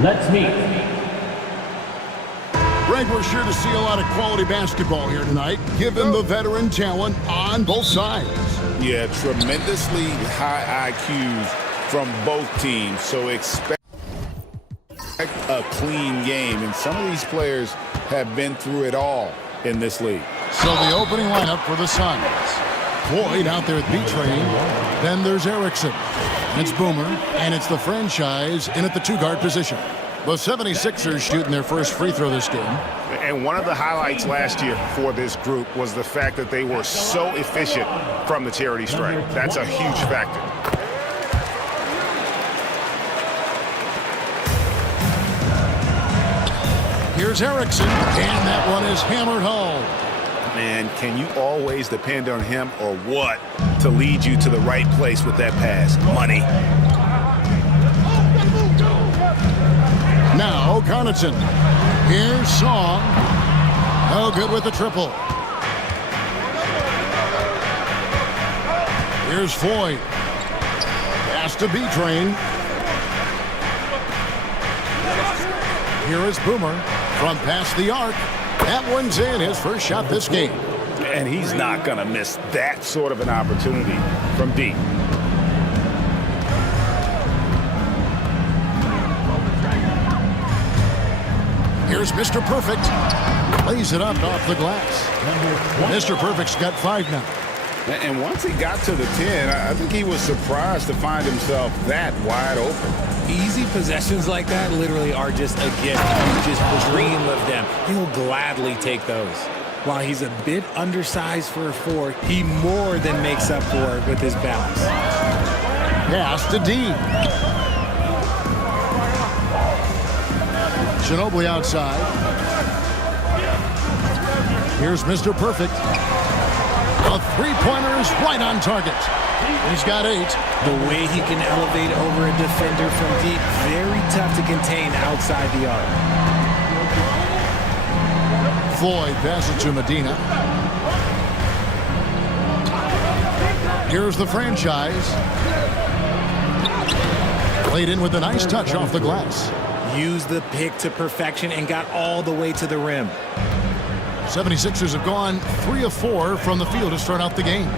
Let's meet. Greg, we're sure to see a lot of quality basketball here tonight, given the veteran talent on both sides. Yeah, tremendously high IQs from both teams, so expect a clean game. And some of these players have been through it all in this league. So the opening lineup for the Suns. Floyd out there at B-Train. Then there's Erickson. It's Boomer, and it's the franchise in at the two-guard position. The 76ers shooting their first free throw this game. And one of the highlights last year for this group was the fact that they were so efficient from the charity stripe. That's a huge factor. Here's Erickson, and that one is hammered home. Man, can you always depend on him or what to lead you to the right place with that pass? Money. Now, Connaughton. Here's Song. No good with the triple. Here's Floyd. Pass to B-Train. Here is Boomer from past the arc. That one's in, his first shot this game. And he's not going to miss that sort of an opportunity from deep. Here's Mr. Perfect. Lays it up off the glass. Mr. Perfect's got 5 now. And once he got to the 10, I think he was surprised to find himself that wide open. Easy possessions like that literally are just a gift. You just dream of them. He'll gladly take those. While he's a bit undersized for a 4, he more than makes up for it with his balance. Pass to D. Ginobili outside. Here's Mr. Perfect. A three-pointer is right on target. He's got 8. The way he can elevate over a defender from deep, very tough to contain outside the arc. Floyd passes to Medina. Here's the franchise. Played in with a nice touch off the glass. Used the pick to perfection and got all the way to the rim. 76ers have gone 3 of 4 from the field to start out the game.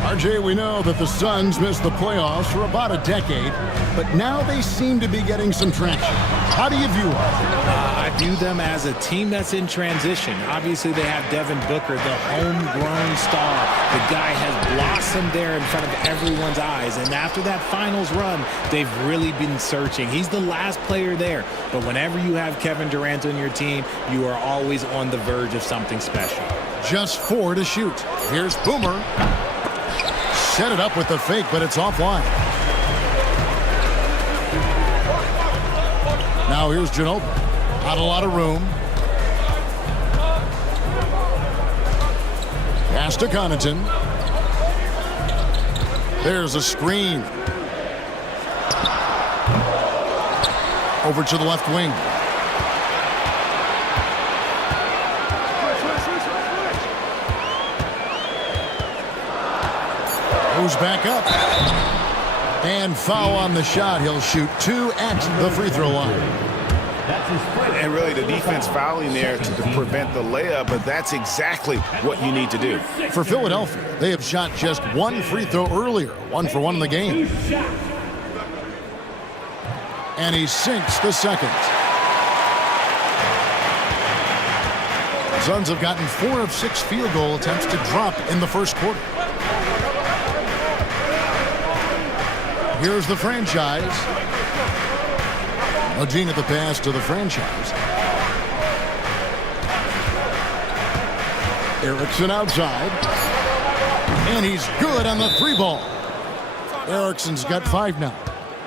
RJ, we know that the Suns missed the playoffs for about a decade, but now they seem to be getting some traction. How do you view it? I view them as a team that's in transition. Obviously, they have Devin Booker, the homegrown star. The guy has blossomed there in front of everyone's eyes, and after that finals run, they've really been searching. He's the last player there, but whenever you have Kevin Durant on your team, you are always on the verge of something special. Just 4 to shoot. Here's Boomer. Set it up with the fake, but it's offline. Now here's Ginobili. Not a lot of room. Pass to Connaughton. There's a screen. Over to the left wing. Goes back up. And foul on the shot. He'll shoot 2 at the free throw line. And really the defense fouling there to prevent the layup, but that's exactly what you need to do. For Philadelphia, they have shot just 1 free throw earlier. 1 for 1 in the game. And he sinks the second. Suns have gotten 4 of 6 field goal attempts to drop in the first quarter. Here's the franchise. Ogene at the pass to the franchise. Erickson outside. And he's good on the 3 ball. Erickson's got 5 now.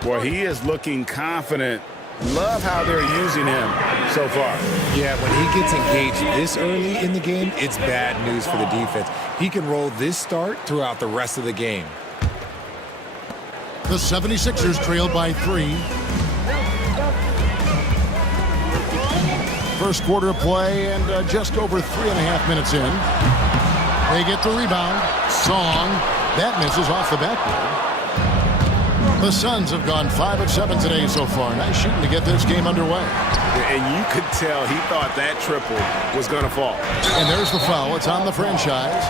Boy, he is looking confident. Love how they're using him so far. Yeah, when he gets engaged this early in the game, it's bad news for the defense. He can roll this start throughout the rest of the game. The 76ers trailed by 3. First quarter of play and just over 3.5 minutes in. They get the rebound. Song. That misses off the backboard. The Suns have gone 5 of 7 today so far. Nice shooting to get this game underway. And you could tell he thought that triple was going to fall. And there's the foul. It's on the franchise.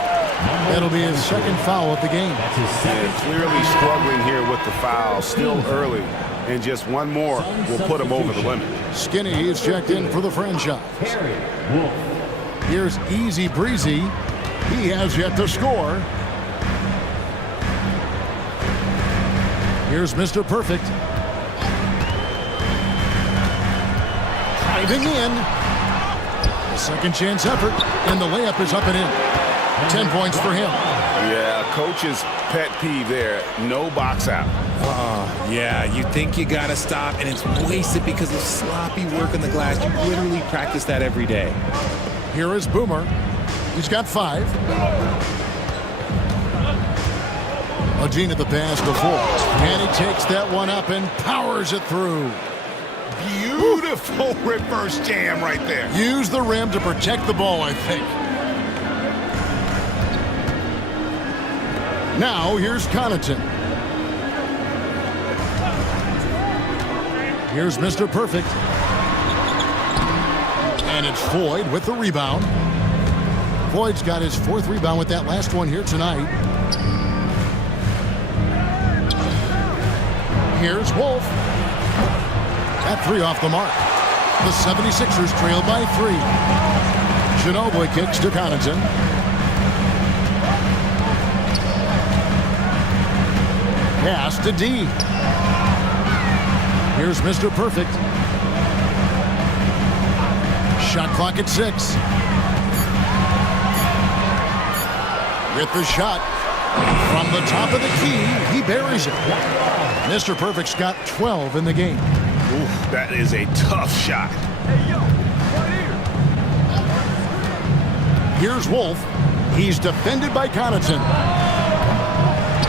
That'll be his second foul of the game. And clearly struggling here with the foul, still early. And just one more will put him over the limit. Skinny is checked in for the franchise. Here's Easy Breezy. He has yet to score. Here's Mr. Perfect. Driving in. A second chance effort, and the layup is up and in. 10 points for him. Yeah, coach's pet peeve there. No box out. Yeah, you think you got to stop, and it's wasted because of sloppy work on the glass. You literally practice that every day. Here is Boomer. He's got 5. Agene at the pass to 4. And he takes that one up and powers it through. Beautiful reverse jam right there. Use the rim to protect the ball, I think. Now, here's Connaughton. Here's Mr. Perfect. And it's Floyd with the rebound. Floyd's got his 4th rebound with that last one here tonight. Here's Wolf. That 3 off the mark. The 76ers trail by 3. Ginobili kicks to Connaughton. Pass to D. Here's Mr. Perfect. Shot clock at 6. With the shot from the top of the key, he buries it. Mr. Perfect's got 12 in the game. Ooh, that is a tough shot. Here's Wolf. He's defended by Connaughton.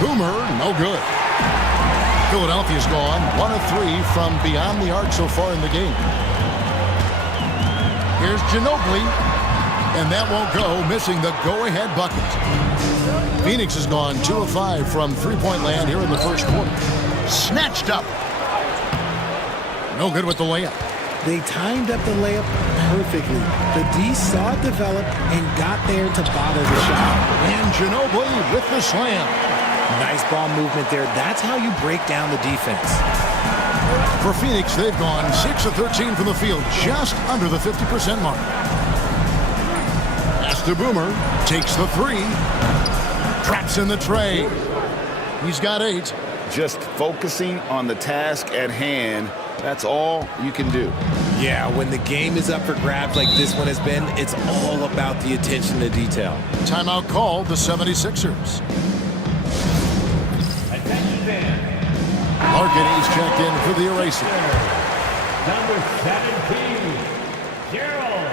Boomer, no good. Philadelphia's gone 1 of 3 from beyond the arc so far in the game. Here's Ginobili, and that won't go, missing the go-ahead bucket. Phoenix has gone 2 of 5 from three-point land here in the first quarter. Snatched up. No good with the layup. They timed up the layup perfectly. The D saw it develop and got there to bother the shot. And Ginobili with the slam. Nice ball movement there. That's how you break down the defense. For Phoenix, they've gone 6 of 13 from the field, just under the 50% mark. Pass to Boomer, takes the 3, traps in the tray. He's got 8. Just focusing on the task at hand, that's all you can do. Yeah, when the game is up for grabs like this one has been, it's all about the attention to detail. Timeout called the 76ers. Larkin is checked in for the eraser. Number 17, Gerald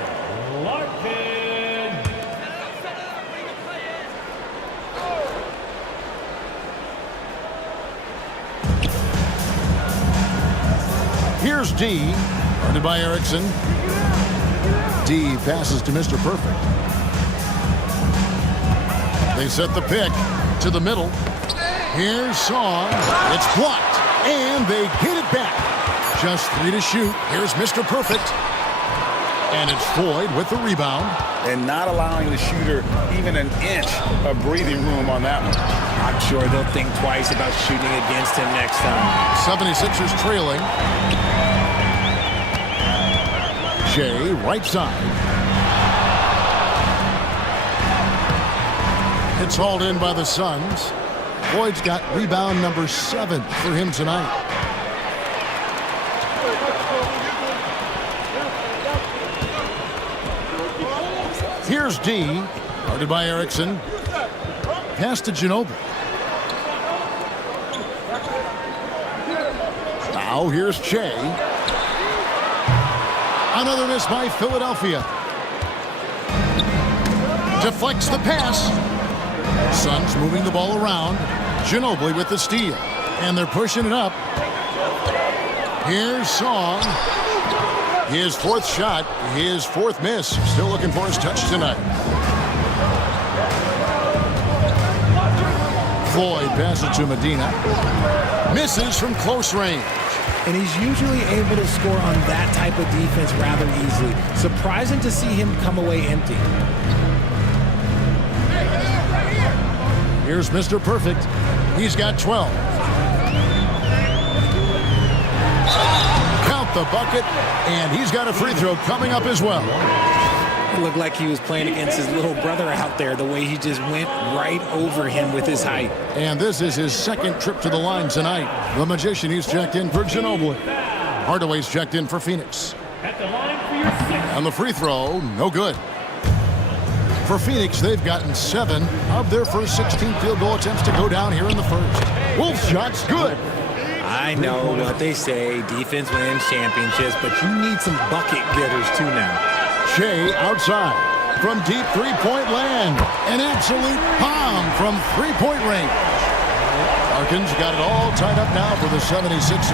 Larkin. Here's D, guarded by Erickson. D passes to Mr. Perfect. They set the pick to the middle. Here's Song. It's blocked, and they get it back. Just 3 to shoot. Here's Mr. Perfect. And it's Floyd with the rebound. And not allowing the shooter even an inch of breathing room on that one. I'm sure they'll think twice about shooting against him next time. 76ers trailing. Shea, right side. It's hauled in by the Suns. Floyd's got rebound number 7 for him tonight. Here's D, guarded by Erickson. Pass to Ginobili. Now here's Shea. Another miss by Philadelphia. Deflects the pass. Suns moving the ball around. Ginobili with the steal. And they're pushing it up. Here's Song. His 4th shot, his 4th miss. Still looking for his touch tonight. Floyd passes to Medina. Misses from close range. And he's usually able to score on that type of defense rather easily. Surprising to see him come away empty. Here's Mr. Perfect. He's got 12. Count the bucket, and he's got a free throw coming up as well. It looked like he was playing against his little brother out there, the way he just went right over him with his height. And this is his second trip to the line tonight. The Magician, he's checked in for Ginobili. Hardaway's checked in for Phoenix. At the line for your sixth. And the free throw, no good. For Phoenix, they've gotten 7 of their first 16 field goal attempts to go down here in the first. Wolf shot's good. I know what they say, defense wins championships, but you need some bucket getters too now. Shea outside from deep three-point land. An absolute bomb from three-point range. Larkin's got it all tied up now for the 76ers.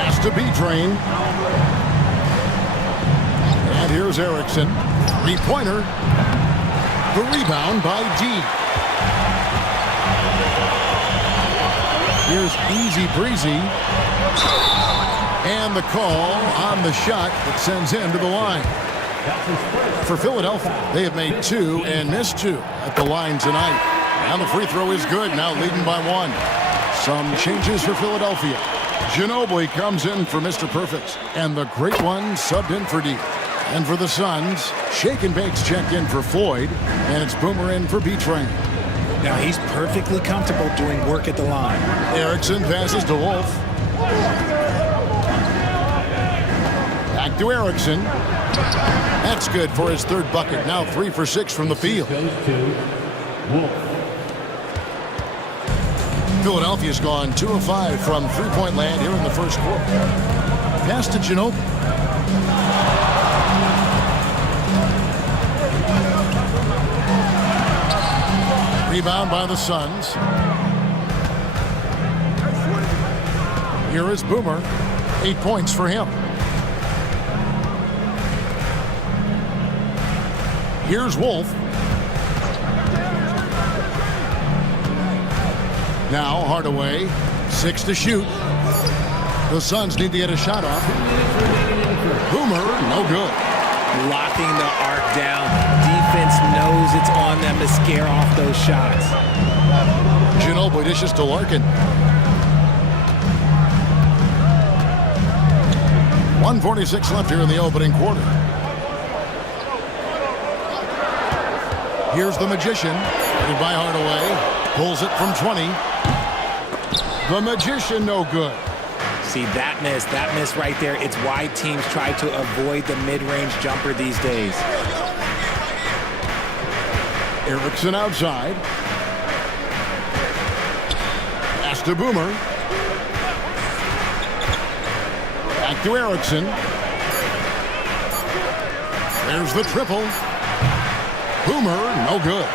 Has to be trained. And here's Erickson. Three-pointer. The rebound by D. Here's Easy Breezy. And the call on the shot that sends him to the line. For Philadelphia, they have made 2 and missed 2 at the line tonight. And the free throw is good, now leading by 1. Some changes for Philadelphia. Ginobili comes in for Mr. Perfect. And the great one subbed in for D. And for the Suns, Shake and Bake's checked in for Floyd. And it's Boomer in for B-Train. Now he's perfectly comfortable doing work at the line. Erickson passes to Wolf. Back to Erickson. That's good for his third bucket. Now 3 for 6 from the field. Goes to Wolf. Philadelphia's gone 2 of 5 from three-point land here in the first quarter. Pass to Ginobili. Rebound by the Suns. Here is Boomer. 8 points for him. Here's Wolf. Now Hardaway. 6 to shoot. The Suns need to get a shot off. Boomer, no good. Locking the arc down. Defense knows it's on them to scare off those shots. Ginobili dishes to Larkin. 1:46 left here in the opening quarter. Here's the Magician. Headed by Hardaway. Pulls it from 20. The Magician, no good. See, that miss right there, it's why teams try to avoid the mid-range jumper these days. Erickson outside. Pass to Boomer. Back to Erickson. There's the triple. Boomer, no good.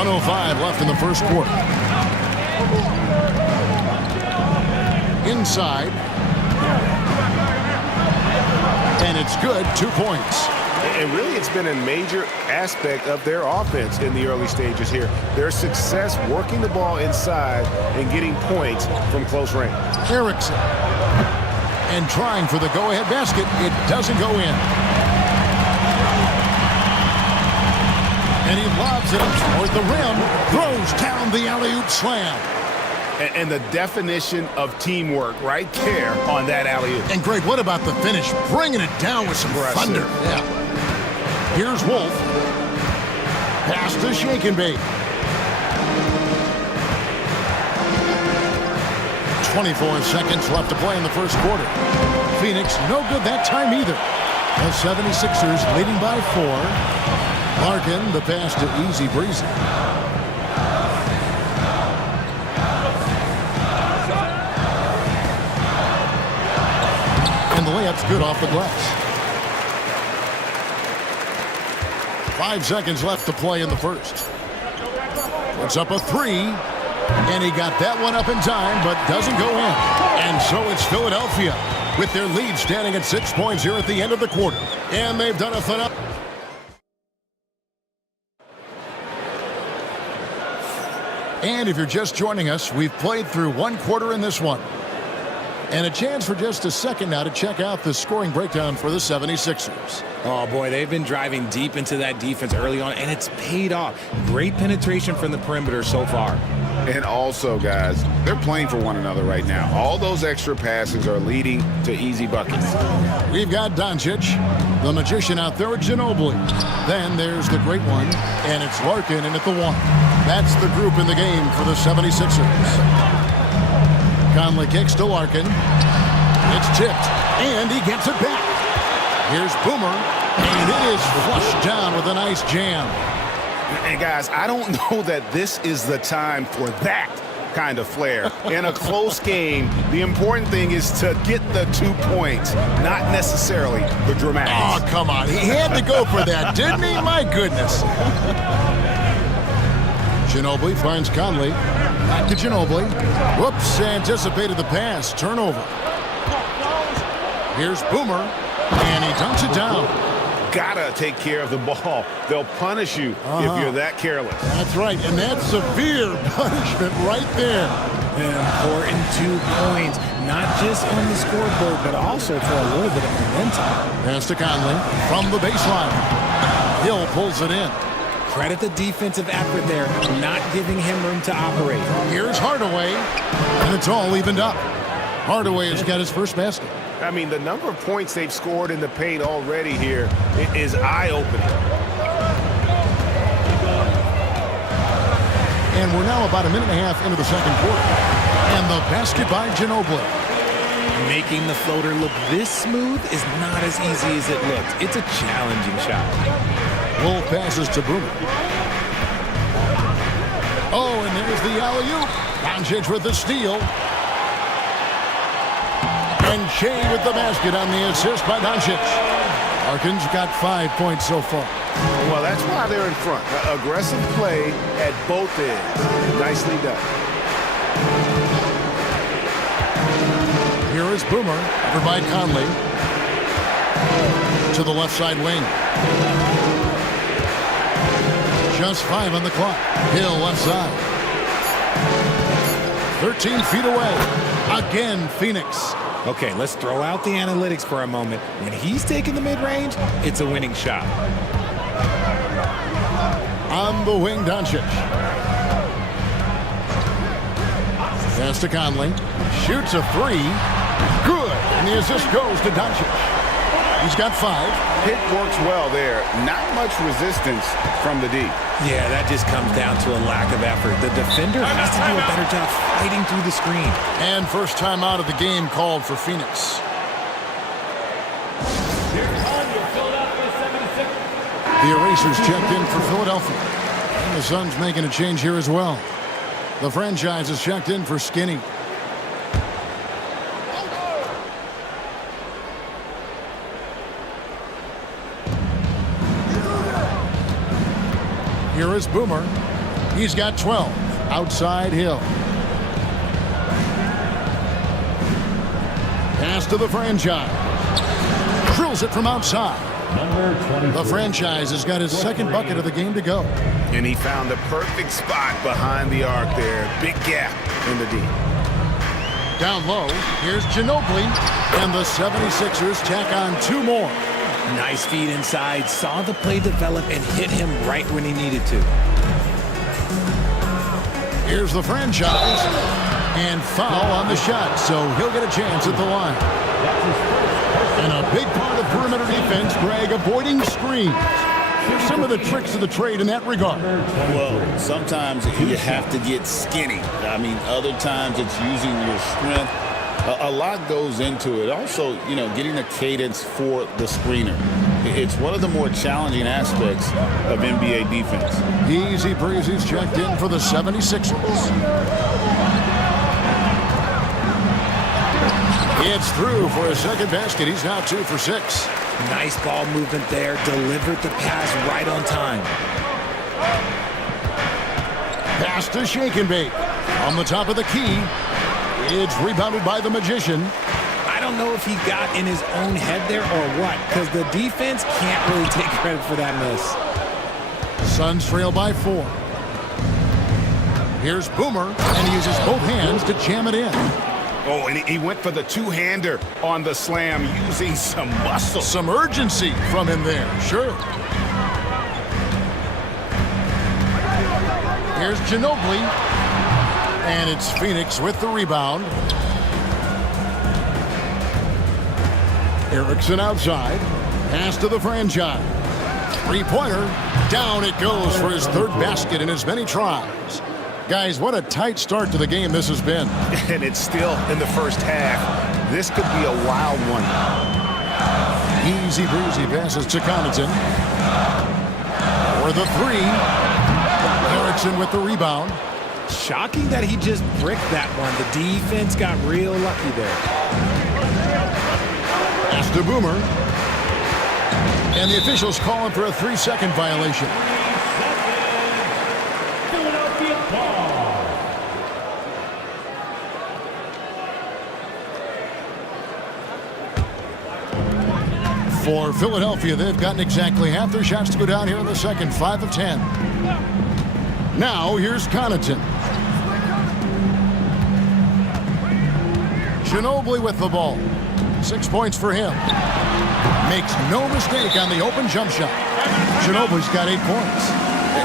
1:05 left in the first quarter. Inside. And it's good, 2 points. And really, it's been a major aspect of their offense in the early stages here. Their success working the ball inside and getting points from close range. Erickson. And trying for the go-ahead basket. It doesn't go in. And he lobs it up toward the rim. Throws down the alley-oop slam. And the definition of teamwork right there on that alley-oop. And Greg, what about the finish? Bringing it down with some thunder. Yeah. Here's Wolf. Pass to Shake and Bake. 24 seconds left to play in the first quarter. Phoenix, no good that time either. The 76ers leading by 4. Larkin, the pass to Easy Breezy. And the layup's good off the glass. 5 seconds left to play in the first. Puts up a 3. And he got that one up in time, but doesn't go in. And so it's Philadelphia with their lead standing at 6 points here at the end of the quarter. And they've done a phenomenal. And if you're just joining us, we've played through one quarter in this one. And a chance for just a second now to check out the scoring breakdown for the 76ers. Oh, boy, they've been driving deep into that defense early on, and it's paid off. Great penetration from the perimeter so far. And also, guys, they're playing for one another right now. All those extra passes are leading to easy buckets. We've got Doncic, the magician out there with Ginobili. Then there's the great one, and it's Larkin in at the one. That's the group in the game for the 76ers. Conley kicks to Larkin. It's tipped, and he gets it back. Here's Boomer, and it is flushed down with a nice jam. And guys, I don't know that this is the time for that kind of flair. In a close game, the important thing is to get the 2 points, not necessarily the dramatics. Oh, come on. He had to go for that, didn't he? My goodness. Ginobili finds Conley. Back to Ginobili. Whoops, anticipated the pass. Turnover. Here's Boomer, and he dunks it down. Gotta take care of the ball. They'll punish you if you're that careless. That's right, and that's severe punishment right there. An important 2 points, not just on the scoreboard, but also for a little bit of momentum. Pass to Conley from the baseline. Hill pulls it in. Credit the defensive effort there, not giving him room to operate. Here's Hardaway, and it's all evened up. Hardaway has got his first basket. I mean, the number of points they've scored in the paint already here is eye-opening. And we're now about a minute and a half into the second quarter. And the basket by Ginobili. Making the floater look this smooth is not as easy as it looks. It's a challenging shot. Wolf passes to Boomer. Oh, and there's the alley-oop. Doncic with the steal. And Shea with the basket on the assist by Doncic. Larkin's got 5 points so far. Well, that's why they're in front. Aggressive play at both ends. Nicely done. Here is Boomer, covered by Conley. To the left side wing. Just 5 on the clock. Hill left side. 13 feet away. Again, Phoenix. Okay, let's throw out the analytics for a moment. When he's taking the mid-range, it's a winning shot. On the wing, Doncic. Pass to Conley. Shoots a 3. Good. And the assist goes to Doncic. He's got 5. Hit works well there. Not much resistance from the D. Yeah, that just comes down to a lack of effort. The defender has to do a better job fighting through the screen. And first time out of the game called for Phoenix. The Erasers checked in for Philadelphia. And the Suns making a change here as well. The franchise has checked in for Skinny. Here is Boomer. He's got 12. Outside Hill. Pass to the franchise. Drills it from outside. The franchise has got his second bucket of the game to go. And he found the perfect spot behind the arc there. Big gap in the D. Down low, here's Ginobili. And the 76ers tack on 2 more. Nice feed inside, saw the play develop and hit him right when he needed to. Here's the franchise. And foul on the shot, so he'll get a chance at the line. And a big part of perimeter defense, Greg, avoiding screens. Here's some of the tricks of the trade in that regard. Well, sometimes you have to get skinny. I mean, other times it's using your strength. A lot goes into it. Also, you know, getting a cadence for the screener. It's one of the more challenging aspects of NBA defense. Easy breezy's checked in for the 76ers. It's through for a second basket. He's now 2 for 6. Nice ball movement there. Delivered the pass right on time. Pass to Shake and Bake. On the top of the key. It's rebounded by the Magician. I don't know if he got in his own head there or what, because the defense can't really take credit for that miss. Suns trail by 4. Here's Boomer, and he uses both hands to jam it in. Oh, and he went for the two-hander on the slam using some muscle. Some urgency from him there, sure. Here's Ginobili, and it's Phoenix with the rebound. Erickson outside, pass to the franchise. Three-pointer, down it goes for his third basket in as many tries. Guys, what a tight start to the game this has been. And it's still in the first half. This could be a wild one. Easy breezy passes to Connaughton. For the three. Erickson with the rebound. Shocking that he just bricked that one. The defense got real lucky there. Pass to Boomer. And the officials call him for a 3-second violation. Philadelphia ball. For Philadelphia, they've gotten exactly half their shots to go down here in the second, 5 of 10. Now, here's Connaughton. Ginobili with the ball. 6 points for him. Makes no mistake on the open jump shot. Ginobili's got 8 points.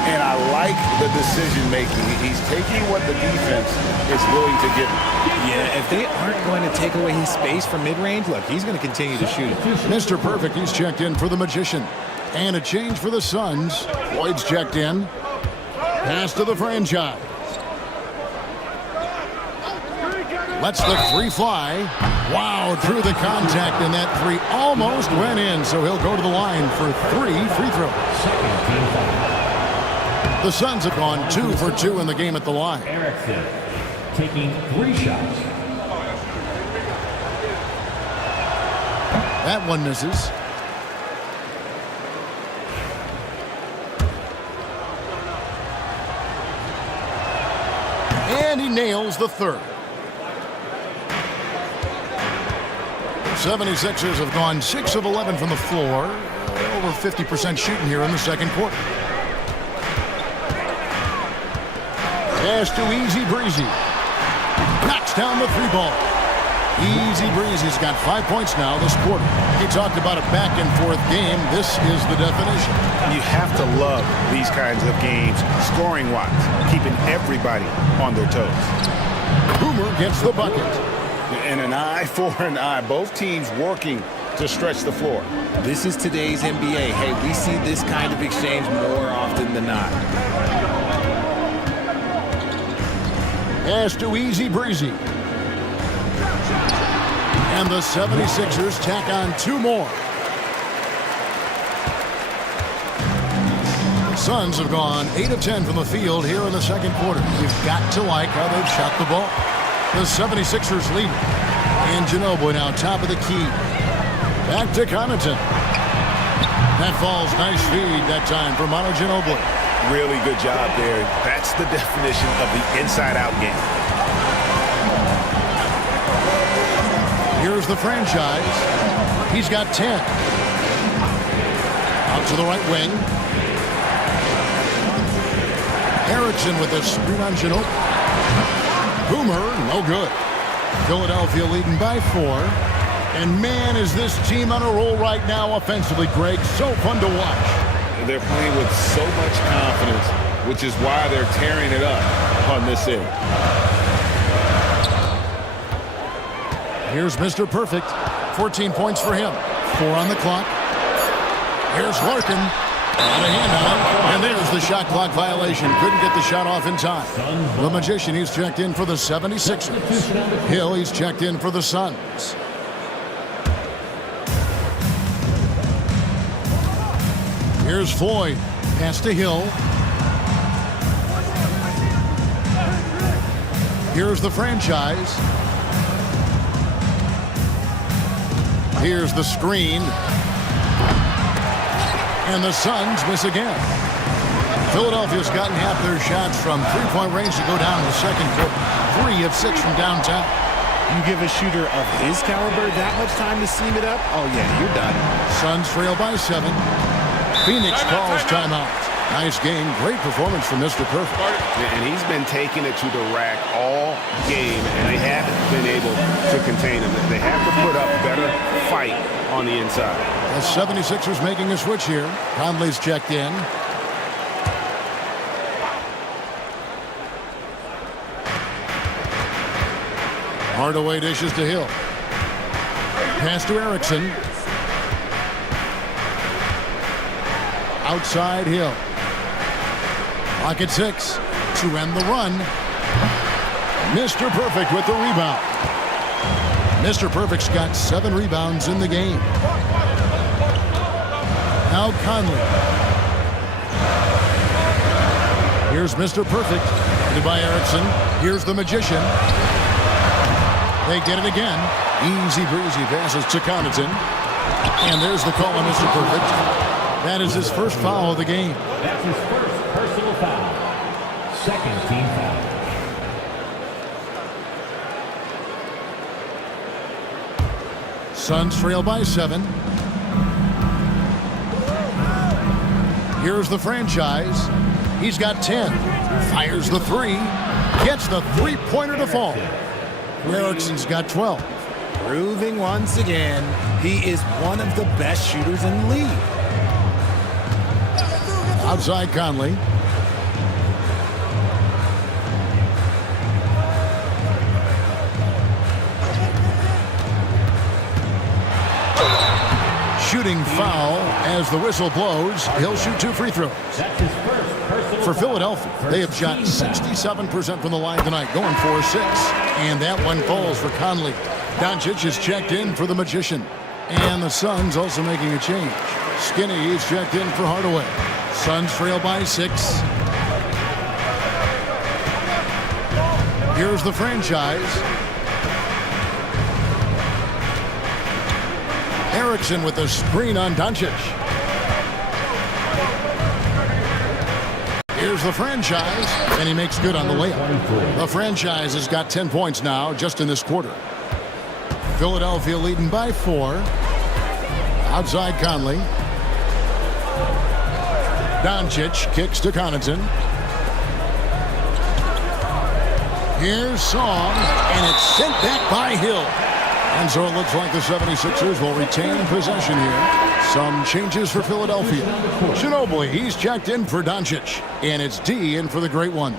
And I like the decision-making. He's taking what the defense is willing to give him. Yeah, if they aren't going to take away his space from mid-range, look, he's going to continue to shoot it. Mr. Perfect, he's checked in for the Magician. And a change for the Suns. Lloyd's checked in. Pass to the franchise. Lets the three fly. Wow, through the contact, and that three almost went in, so he'll go to the line for 3 free throws. The Suns have gone 2 for 2 in the game at the line. Erickson taking 3 shots. That one misses. And he nails the third. 76ers have gone 6 of 11 from the floor. Over 50% shooting here in the second quarter. Pass to Easy Breezy. Knocks down the 3 ball. Easy Breezy's got 5 points now this quarter. He talked about a back-and-forth game. This is the definition. You have to love these kinds of games, scoring-wise, keeping everybody on their toes. Boomer gets the bucket. And an eye for an eye. Both teams working to stretch the floor. This is today's NBA. Hey, we see this kind of exchange more often than not. Pass to Easy Breezy. And the 76ers tack on 2 more. The Suns have gone 8 of 10 from the field here in the second quarter. You've got to like how they've shot the ball. The 76ers lead. And Ginobili now top of the key. Back to Connaughton. That falls. Nice feed that time for Manu Ginobili. Really good job there. That's the definition of the inside-out game. Here's the franchise. He's got 10. Out to the right wing. Erickson with a screen on Ginobili. Boomer, no good. Philadelphia leading by 4. And man, is this team on a roll right now offensively, Greg. So fun to watch. They're playing with so much confidence, which is why they're tearing it up on this end. Here's Mr. Perfect. 14 points for him. 4 on the clock. Here's Larkin. Got a hand on him. And there's the shot clock violation. Couldn't get the shot off in time. The Magician, he's checked in for the 76ers. Hill, he's checked in for the Suns. Here's Floyd. Pass to Hill. Here's the franchise. Here's the screen. And the Suns miss again. Philadelphia's gotten half their shots from three-point range to go down in the second quarter. 3 of 6 from downtown. You give a shooter of his caliber that much time to seam it up, oh yeah, you're done. Suns trail by 7. Phoenix calls timeout. Nice game. Great performance from Mr. Perfect. And he's been taking it to the rack all game, and they haven't been able to contain him. They have to put up better fight on the inside. The 76ers making a switch here. Conley's checked in. Hardaway dishes to Hill. Pass to Erickson. Outside Hill. Clock at 6 to end the run. Mr. Perfect with the rebound. Mr. Perfect's got 7 rebounds in the game. Now Conley. Here's Mr. Perfect. Headed by Erickson. Here's the Magician. They get it again. Easy breezy passes to Connaughton. And there's the call on Mr. Perfect. That is his first foul of the game. That's his first personal foul. Second team foul. Suns trail by 7. Here's the franchise. He's got 10. Fires the 3. Gets the three-pointer to fall. Erickson's got 12. Proving once again, he is one of the best shooters in the league. Outside Conley. Shooting foul as the whistle blows. He'll shoot 2 free throws. That's his first personal For foul. Philadelphia, they have shot 67% from the line tonight, going 4-6. And that one falls for Conley. Doncic is checked in for the Magician. And the Suns also making a change. Skinny is checked in for Hardaway. Suns trail by 6. Here's the franchise. Erickson with the screen on Doncic. Here's the franchise, and he makes good on the layup. The franchise has got 10 points now just in this quarter. Philadelphia leading by 4. Outside Conley. Doncic kicks to Connaughton. Here's Song, and it's sent back by Hill. And so it looks like the 76ers will retain possession here. Some changes for Philadelphia. Ginobili, he's checked in for Doncic. And it's D in for the Great One.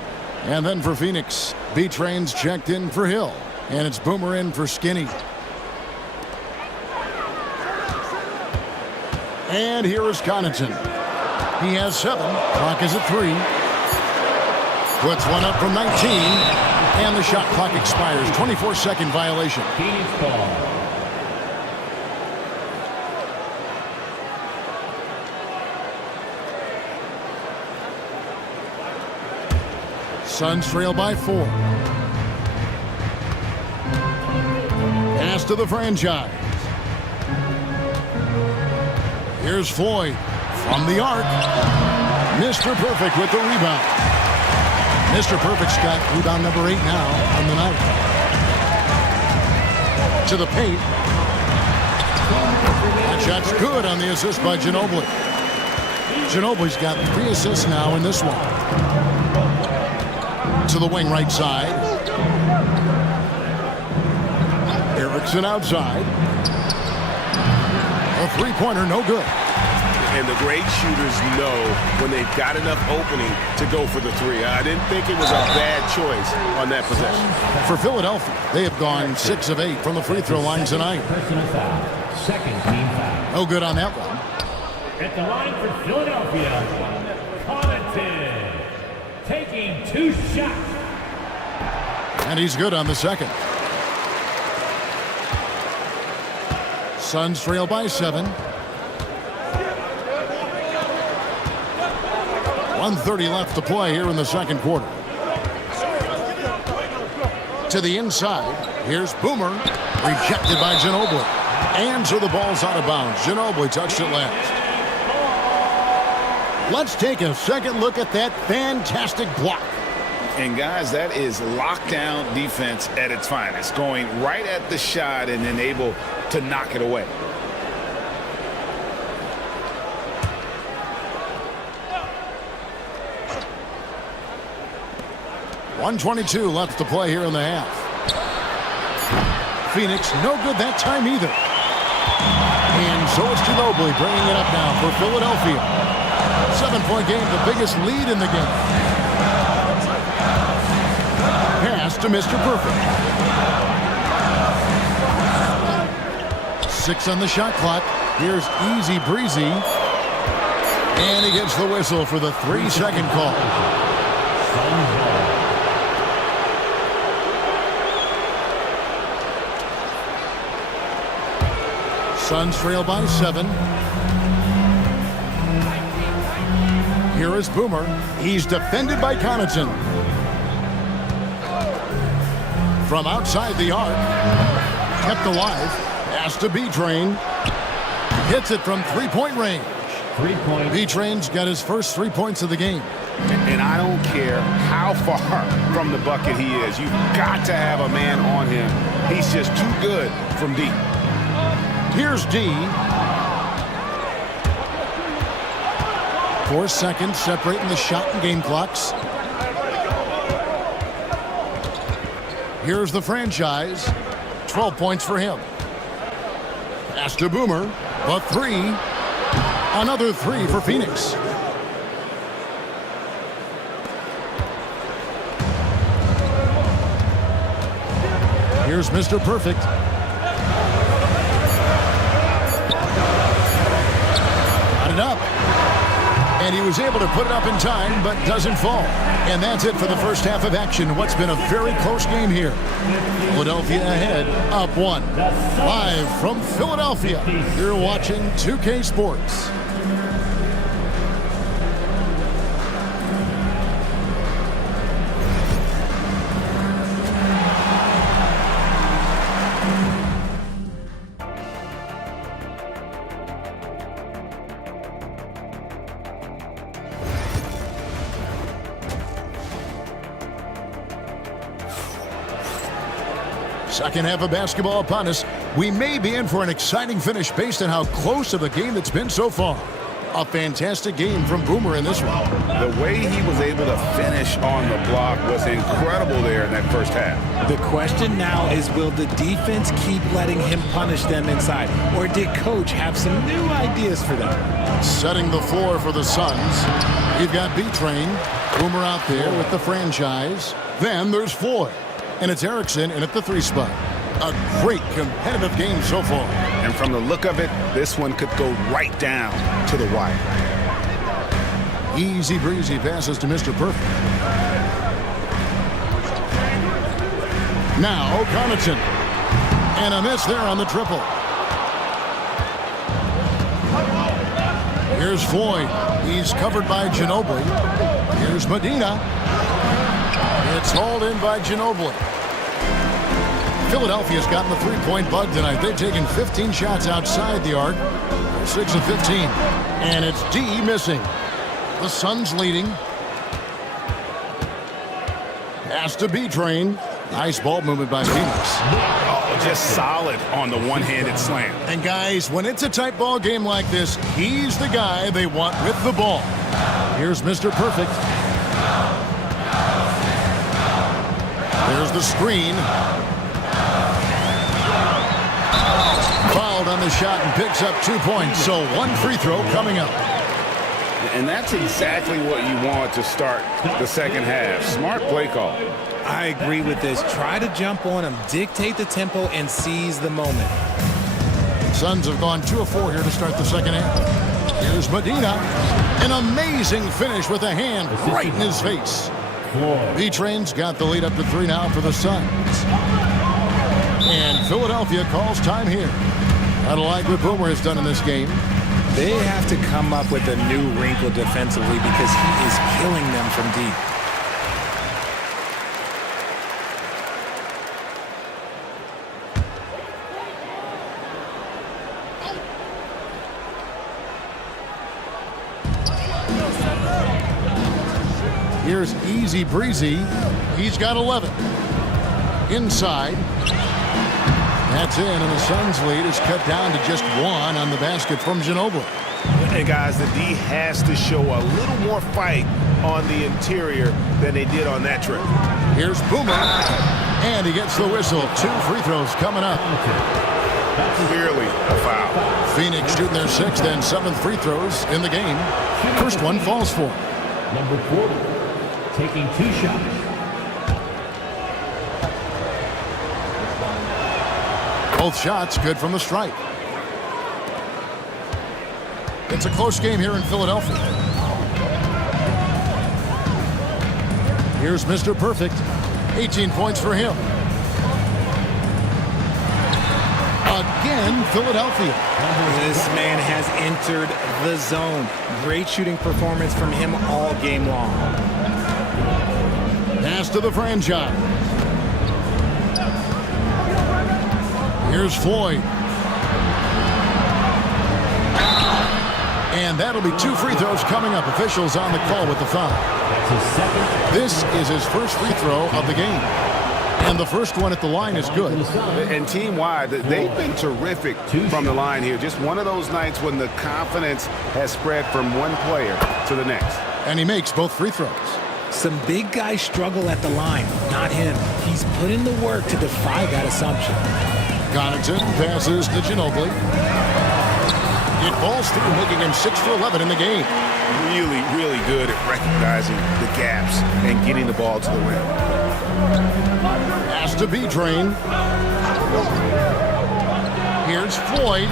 And then for Phoenix, B-Train's checked in for Hill. And it's Boomer in for Skinny. And here is Connaughton. He has 7. Clock is at 3. Puts one up from 19. And the shot clock expires. 24-second violation. Phoenix ball. Suns trail by 4. Pass to the franchise. Here's Floyd from the arc. Mr. Perfect with the rebound. Mr. Perfect's got rebound number 8 now on the night. To the paint. That shot's good on the assist by Ginobili. Ginobili's got 3 assists now in this one. To the wing right side. Erickson outside. A three-pointer, no good. And the great shooters know when they've got enough opening to go for the 3. I didn't think it was a bad choice on that possession. For Philadelphia, they have gone 6 of 8 from the free throw line tonight. Personal foul. Second team foul. No good on that one. At the line for Philadelphia, Connaughton taking 2 shots. And he's good on the second. Suns trail by 7. 1:30 left to play here in the second quarter. To the inside. Here's Boomer. Rejected by Ginobili. And so the ball's out of bounds. Ginobili touched it last. Let's take a second look at that fantastic block. And guys, that is lockdown defense at its finest. Going right at the shot and then able to knock it away. 1:22 left to play here in the half. Phoenix, no good that time either. And so is Ginobili bringing it up now for Philadelphia. 7-point game, the biggest lead in the game. Pass to Mr. Perfect. 6 on the shot clock. Here's Easy Breezy. And he gets the whistle for the 3-second call. Suns trail by 7. Here is Boomer. He's defended by Connaughton. From outside the arc. Kept alive. Pass to B-Train. Hits it from 3-point range. 3-point. B-Train's got his first 3 points of the game. And I don't care how far from the bucket he is. You've got to have a man on him. He's just too good from deep. Here's D. 4 seconds separating the shot and game clocks. Here's the franchise. 12 points for him. Pass to Boomer. The 3. Another 3 for Phoenix. Here's Mr. Perfect. Got it up. And he was able to put it up in time, but doesn't fall. And that's it for the first half of action. What's been a very close game here. Philadelphia ahead, up 1. Live from Philadelphia, you're watching 2K Sports. Second half of basketball upon us. We may be in for an exciting finish based on how close of a game it's been so far. A fantastic game from Boomer in this one. The way he was able to finish on the block was incredible there in that first half. The question now is, will the defense keep letting him punish them inside? Or did Coach have some new ideas for them? Setting the floor for the Suns. You've got B-Train. Boomer out there with the franchise. Then there's Floyd. And it's Erickson in at the 3 spot. A great competitive game so far. And from the look of it, this one could go right down to the wire. Easy breezy passes to Mr. Perfect. Now Connaughton. And a miss there on the triple. Here's Floyd. He's covered by Ginobili. Here's Medina. It's hauled in by Ginobili. Philadelphia's gotten the 3-point bug tonight. They've taken 15 shots outside the arc. 6 of 15. And it's D missing. The Suns leading. Pass to B-Train. Nice ball movement by Phoenix. Oh, just solid on the one-handed slam. And guys, when it's a tight ball game like this, he's the guy they want with the ball. Here's Mr. Perfect. There's the screen. Fouled on the shot and picks up 2 points. So 1 free throw coming up. And that's exactly what you want to start the second half. Smart play call. I agree with this. Try to jump on him, dictate the tempo, and seize the moment. Suns have gone 2 of 4 here to start the second half. Here's Medina. An amazing finish with a hand right in his face. B-Train's got the lead up to 3 now for the Suns. And Philadelphia calls time here. I don't like what Boomer has done in this game. They have to come up with a new wrinkle defensively because he is killing them from deep. Here's Easy Breezy. He's got 11. Inside. That's in, and the Suns' lead is cut down to just 1 on the basket from Ginobili. Hey, guys, the D has to show a little more fight on the interior than they did on that trip. Here's Boomer, and he gets the whistle. 2 free throws coming up. Clearly a foul. Phoenix shooting their 6th and 7th free throws in the game. First one falls for him. Number 40, taking 2 shots. Both shots good from the stripe. It's a close game here in Philadelphia. Here's Mr. Perfect. 18 points for him. Again, Philadelphia. This man has entered the zone. Great shooting performance from him all game long. Pass to the franchise. Here's Floyd. And that'll be 2 free throws coming up. Officials on the call with the foul. That's his second. This is his first free throw of the game. And the first one at the line is good. And team-wide, they've been terrific from the line here. Just one of those nights when the confidence has spread from one player to the next. And he makes both free throws. Some big guys struggle at the line, not him. He's put in the work to defy that assumption. Connaughton passes to Ginobili. It falls through, making him 6 for 11 in the game. Really, really good at recognizing the gaps and getting the ball to the rim. Has to be drained. Here's Floyd.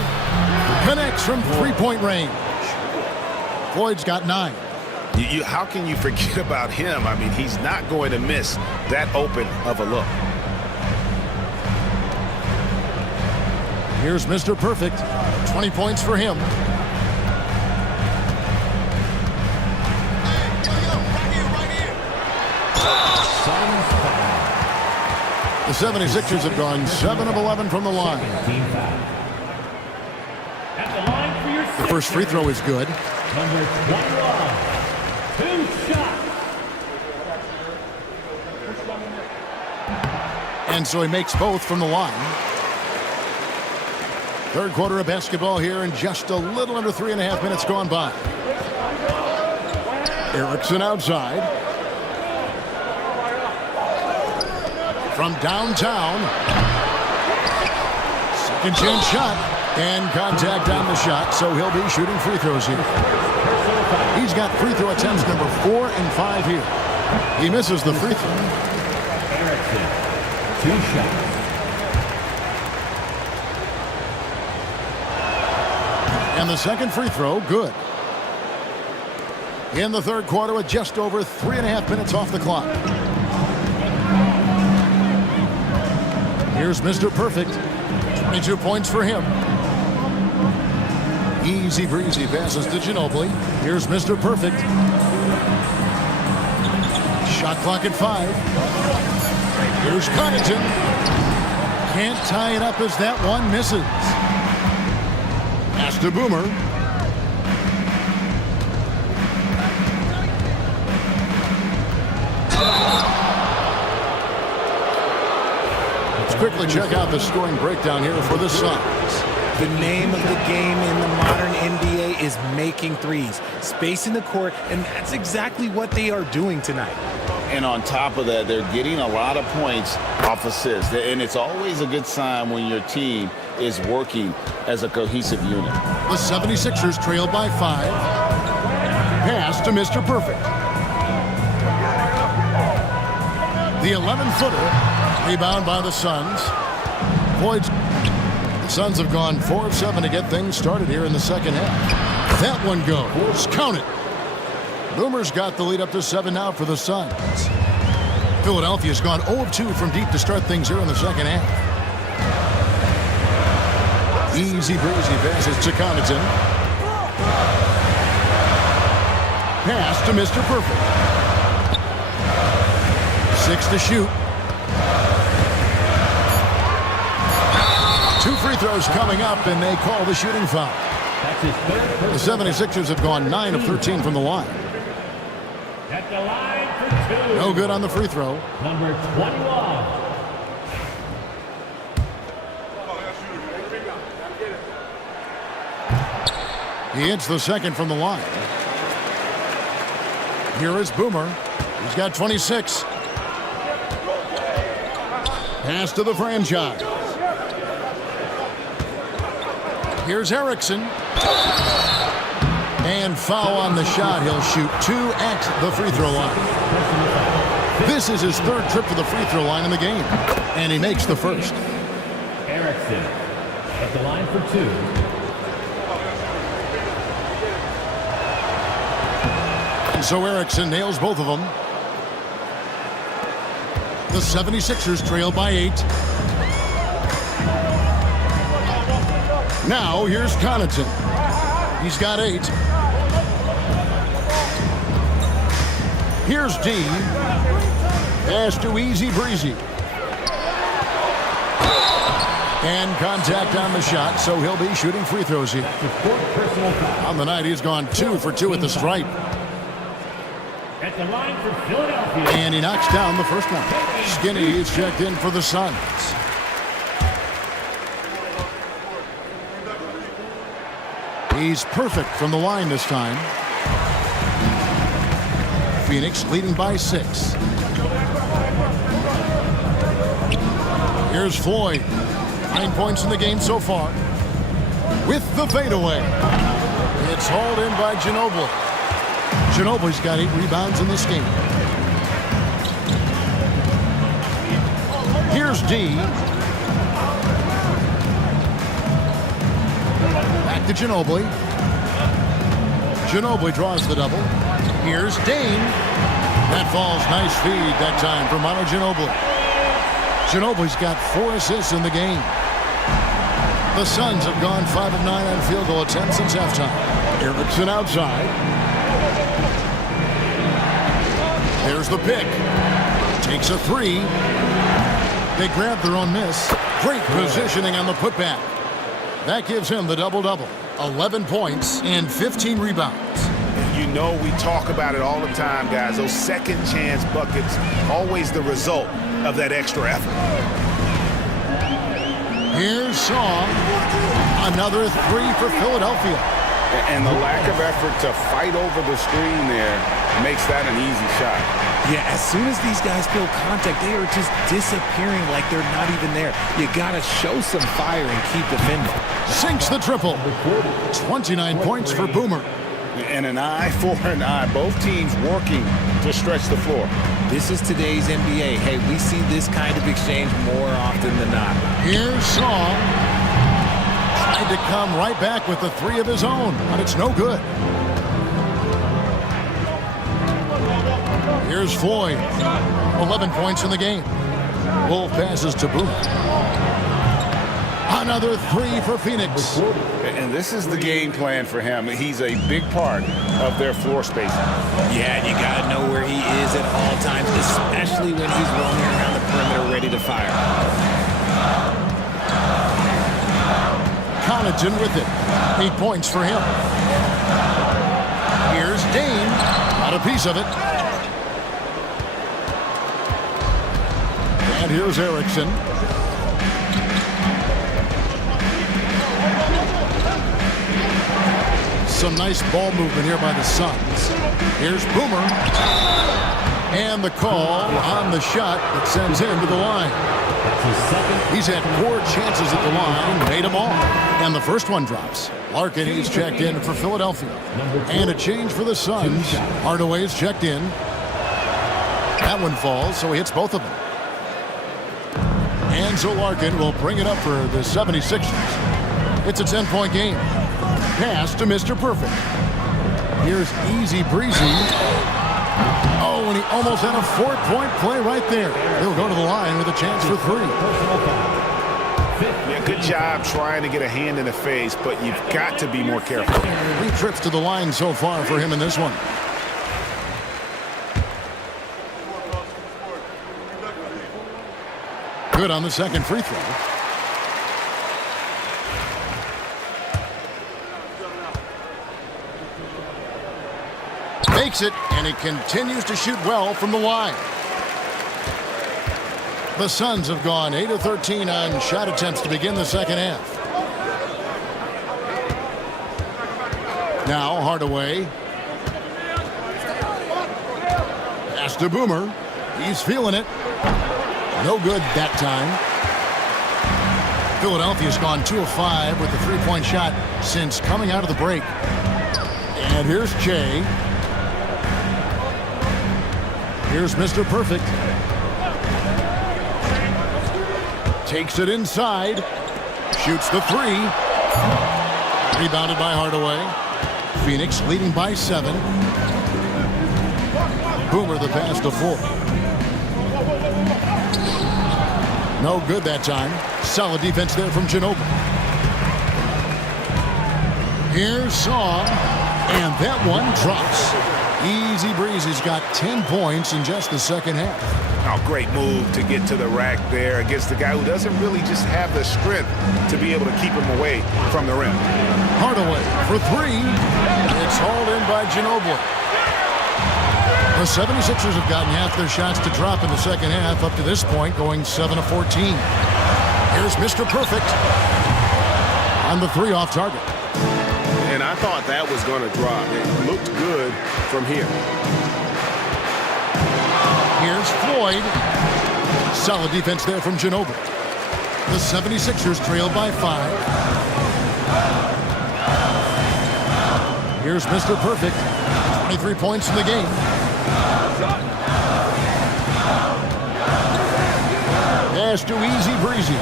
Connects from 3-point range. Floyd's got 9. How can you forget about him? I mean, he's not going to miss that open of a look. Here's Mr. Perfect. 20 points for him. The 76ers have gone 7 of 11 from the line. Team foul. At the line for your The first free throw is good. number 21. 2 shots. And so he makes both from the line. Third quarter of basketball here, and just a little under 3.5 minutes gone by. Erickson outside. From downtown. Second chance shot. And contact on the shot, so he'll be shooting free throws here. He's got free throw attempts number 4 and 5 here. He misses the free throw. Erickson. 2 shots. And the second free throw, good. In the third quarter with just over 3.5 minutes off the clock. Here's Mr. Perfect. 22 points for him. Easy breezy passes to Ginobili. Here's Mr. Perfect. Shot clock at 5. Here's Connaughton. Can't tie it up as that one misses. Pass to Boomer. Let's quickly check out the scoring breakdown here for the Suns. The name of the game in the modern NBA is making threes, spacing the court, and that's exactly what they are doing tonight. And on top of that, they're getting a lot of points off assists. And it's always a good sign when your team is working as a cohesive unit. The 76ers trail by 5. Pass to Mr. Perfect. The 11-footer. Rebound by the Suns. Floyd's. The Suns have gone 4 of 7 to get things started here in the second half. That one goes. Count it. Boomer's got the lead up to 7 now for the Suns. Philadelphia's gone 0 of 2 from deep to start things here in the second half. Easy breezy passes to Connaughton. Pass to Mr. Perfect. 6 to shoot. 2 free throws coming up, and they call the shooting foul. That's his third. The 76ers have gone 9 of 13 from the line. At the line for 2. No good on the free throw. Number 21. He hits the second from the line. Here is Boomer. He's got 26. Pass to the franchise. Here's Erickson. And foul on the shot. He'll shoot 2 at the free throw line. This is his 3rd trip to the free throw line in the game. And he makes the first. Erickson at the line for 2. And so Erickson nails both of them. The 76ers trail by 8. Now here's Connaughton. He's got 8. Here's D. Pass to Easy Breezy. And contact on the shot, so he'll be shooting free throws here. On the night, he's gone 2 for 2 at the stripe. At the line for Philadelphia. And he knocks down the first one. Skinny is checked in for the Suns. He's perfect from the line this time. Phoenix leading by 6. Here's Floyd. 9 points in the game so far. With the fadeaway. It's hauled in by Ginobili. Ginobili's got 8 rebounds in this game. Here's D. Back to Ginobili. Ginobili draws the double. Here's Dane. That falls. Nice feed that time from Manu Ginobili. Ginobili's got 4 assists in the game. The Suns have gone 5 of 9 on field goal attempts since halftime. Erickson outside. There's the pick. Takes a 3. They grab their own miss. Great positioning on the putback. That gives him the double-double. 11 points and 15 rebounds. You know we talk about it all the time, guys. Those second chance buckets, always the result of that extra effort. Here's Shaw. Another 3 for Philadelphia. And the lack of effort to fight over the screen there makes that an easy shot. Yeah, as soon as these guys feel contact, they are just disappearing like they're not even there. You got to show some fire and keep defending. Sinks the triple. 29 points for Boomer. And an eye for an eye. Both teams working to stretch the floor. This is today's NBA. Hey, we see this kind of exchange more often than not. Here's Shaw. Tried to come right back with the 3 of his own, but it's no good. Here's Floyd. 11 points in the game. Wolf passes to Boomer. Another 3 for Phoenix. And this is the game plan for him. He's a big part of their floor spacing. Yeah, you got to know where he is at all times, especially when he's roaming around the perimeter ready to fire. Connaughton with it. 8 points for him. Here's Dane. Got a piece of it. And here's Erickson. Some nice ball movement here by the Suns. Here's Boomer. And the call on the shot that sends him to the line. He's had 4 chances at the line, made them all. And the first one drops. Larkin, he's checked in for Philadelphia. And a change for the Suns. Hardaway's checked in. That one falls, so he hits both of them. And so Larkin will bring it up for the 76ers. It's a 10-point game. Pass to Mr. Perfect. Here's Easy Breezy. Oh, and he almost had a 4-point play right there. He'll go to the line with a chance for 3. Yeah, good job trying to get a hand in the face, but you've got to be more careful. 3 trips to the line so far for him in this one. Good on the second free throw. Makes it, and he continues to shoot well from the line. The Suns have gone 8 of 13 on shot attempts to begin the second half. Now Hardaway. Pass to Boomer. He's feeling it. No good that time. Philadelphia's gone 2 of 5 with the three-point shot since coming out of the break. And here's Jay. Here's Mr. Perfect. Takes it inside. Shoots the three. Rebounded by Hardaway. Phoenix leading by 7. Boomer the pass to 4. No good that time. Solid defense there from Ginobili. Here's Saw. And that one drops. Easy breezy's got 10 points in just the second half. Oh, great move to get to the rack there against the guy who doesn't really just have the strength to be able to keep him away from the rim. Hardaway for 3. It's hauled in by Ginobili. The 76ers have gotten half their shots to drop in the second half up to this point, going 7 of 14. Here's Mr. Perfect on the 3 off target. And I thought that was going to drop. It looked good from here. Here's Floyd. Solid defense there from Ginobili. The 76ers trail by 5. Here's Mr. Perfect. 23 points in the game. Pass to Easy Breezy.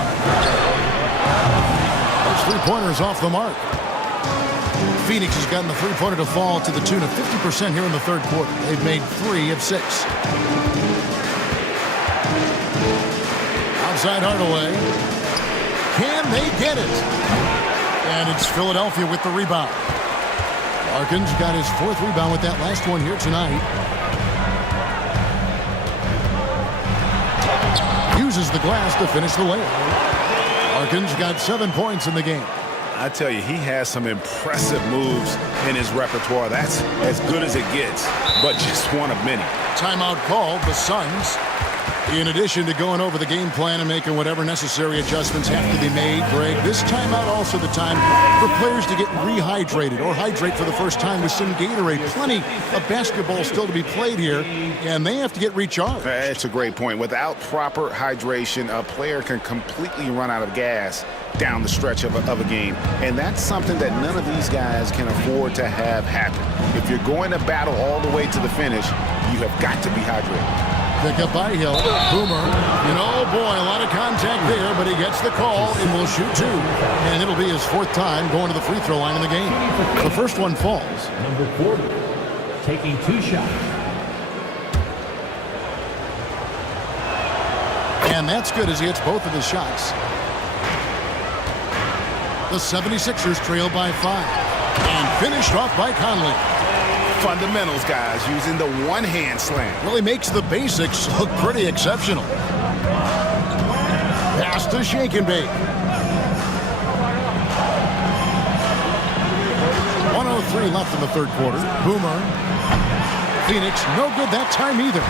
Those three-pointers off the mark. Phoenix has gotten the three-pointer to fall to the tune of 50% here in the third quarter. They've made 3 of 6. Outside Hardaway. Can they get it? And it's Philadelphia with the rebound. Larkin's got his 4th rebound with that last one here tonight. Uses the glass to finish the layup. Larkin's got 7 points in the game. I tell you, he has some impressive moves in his repertoire. That's as good as it gets, but just one of many. Timeout called. The Suns, in addition to going over the game plan and making whatever necessary adjustments have to be made, Greg, this timeout also the time for players to get rehydrated or hydrate for the first time with some Gatorade. Plenty of basketball still to be played here, and they have to get recharged. That's a great point. Without proper hydration, a player can completely run out of gas down the stretch of a game. And that's something that none of these guys can afford to have happen. If you're going to battle all the way to the finish, you have got to be hydrated. Pick up by Hill. Boomer. And oh boy, a lot of contact there, but he gets the call and will shoot 2. And it'll be his 4th time going to the free throw line in the game. The first one falls. Number 40, taking 2 shots. And that's good as he hits both of his shots. The 76ers trail by 5. And finished off by Conley. Fundamentals, guys, using the one-hand slam. Really makes the basics look pretty exceptional. Pass to Shake and Bake. 1:03 left in the third quarter. Boomer. Phoenix, no good that time either.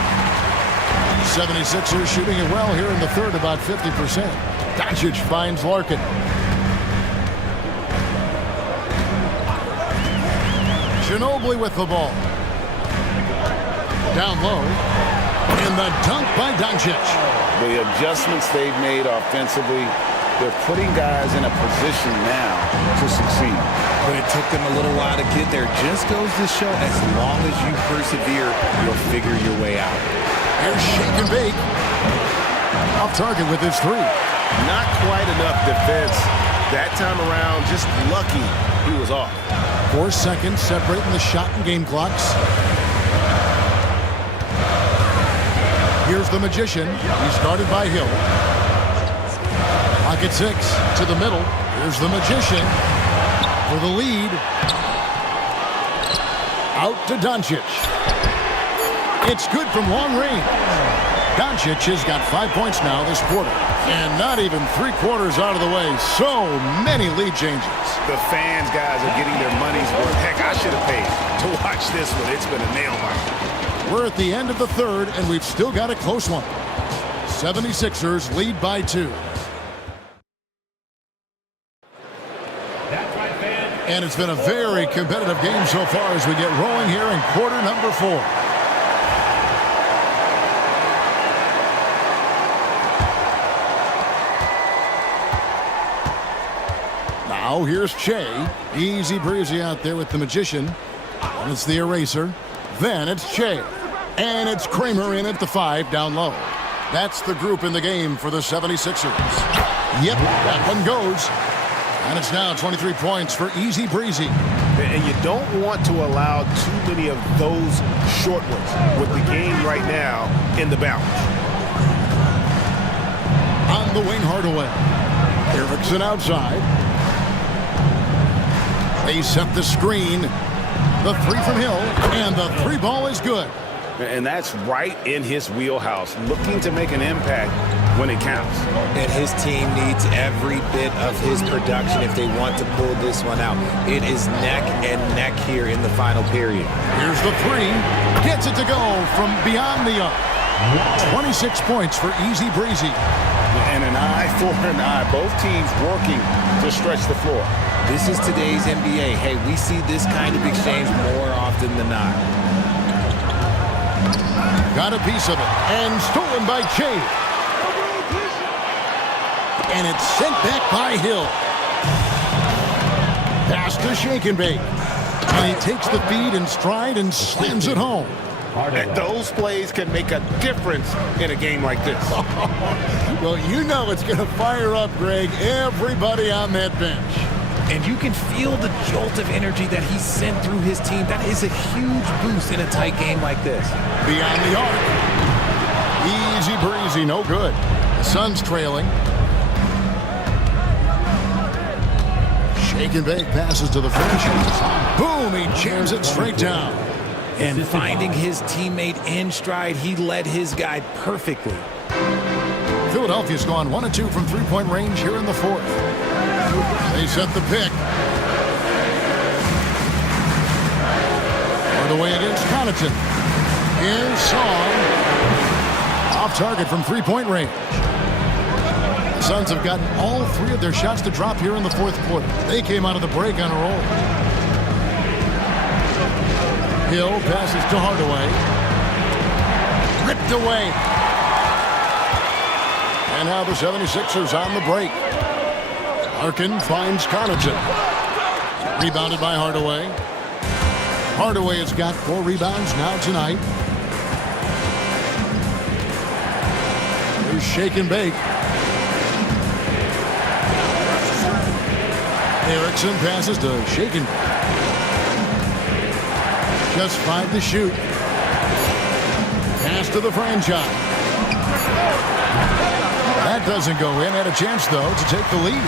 76ers shooting it well here in the third, about 50%. Doncic finds Larkin. Ginobili with the ball. Down low. And the dunk by Doncic. The adjustments they've made offensively, they're putting guys in a position now to succeed. But it took them a little while to get there. Just goes to show as long as you persevere, you'll figure your way out. Here's Shake and Bake. Off target with his 3. Not quite enough defense that time around. Just lucky he was off. 4 seconds separating the shot and game clocks. Here's the Magician. He's guarded by Hill. Pocket 6 to the middle. Here's the Magician for the lead. Out to Doncic. It's good from long range. Doncic has got 5 points now this quarter. And not even 3/4 out of the way. So many lead changes. The fans, guys, are getting their money's worth. Heck, I should have paid to watch this one. It's been a nail biter. We're at the end of the third, and we've still got a close one. 76ers lead by 2. That's right, fans. And it's been a very competitive game so far as we get rolling here in quarter number 4. Now here's Che. Easy breezy out there with the magician. And it's the eraser. Then it's Che. And it's Kramer in at the 5 down low. That's the group in the game for the 76ers. Yep, that one goes. And it's now 23 points for Easy Breezy. And you don't want to allow too many of those short ones with the game right now in the balance. On the wing, Hardaway. Erickson outside. They set the screen. The 3 from Hill, and the 3 ball is good. And that's right in his wheelhouse, looking to make an impact when it counts. And his team needs every bit of his production if they want to pull this one out. It is neck and neck here in the final period. Here's the 3. Gets it to go from beyond the arc. 26 points for Easy Breezy. And an eye for an eye. Both teams working to stretch the floor. This is today's NBA. Hey, we see this kind of exchange more often than not. Got a piece of it. And stolen by Che. And it's sent back by Hill. Pass to Shake and Bake. And he takes the feed in stride and slams it home. And those plays can make a difference in a game like this. Well, you know it's going to fire up, Greg, everybody on that bench. And you can feel the jolt of energy that he sent through his team. That is a huge boost in a tight game like this. Beyond the arc. Easy breezy, no good. The Suns trailing. Shake and Bake passes to the French. Boom, he jams it straight down. And finding his teammate in stride, he led his guy perfectly. Philadelphia's gone 1 of 2 from three-point range here in the 4th. They set the pick. Or the way against Connaughton. Here's Song. Off target from three-point range. The Suns have gotten all 3 of their shots to drop here in the 4th quarter. They came out of the break on a roll. Hill passes to Hardaway. Ripped away. And now the 76ers on the break. Larkin finds Connaughton. Rebounded by Hardaway. Hardaway has got 4 rebounds now tonight. Here's Shake and Bake. Erickson passes to Shake and Bake. Just 5 to shoot. Pass to the franchise. That doesn't go in. Had a chance, though, to take the lead.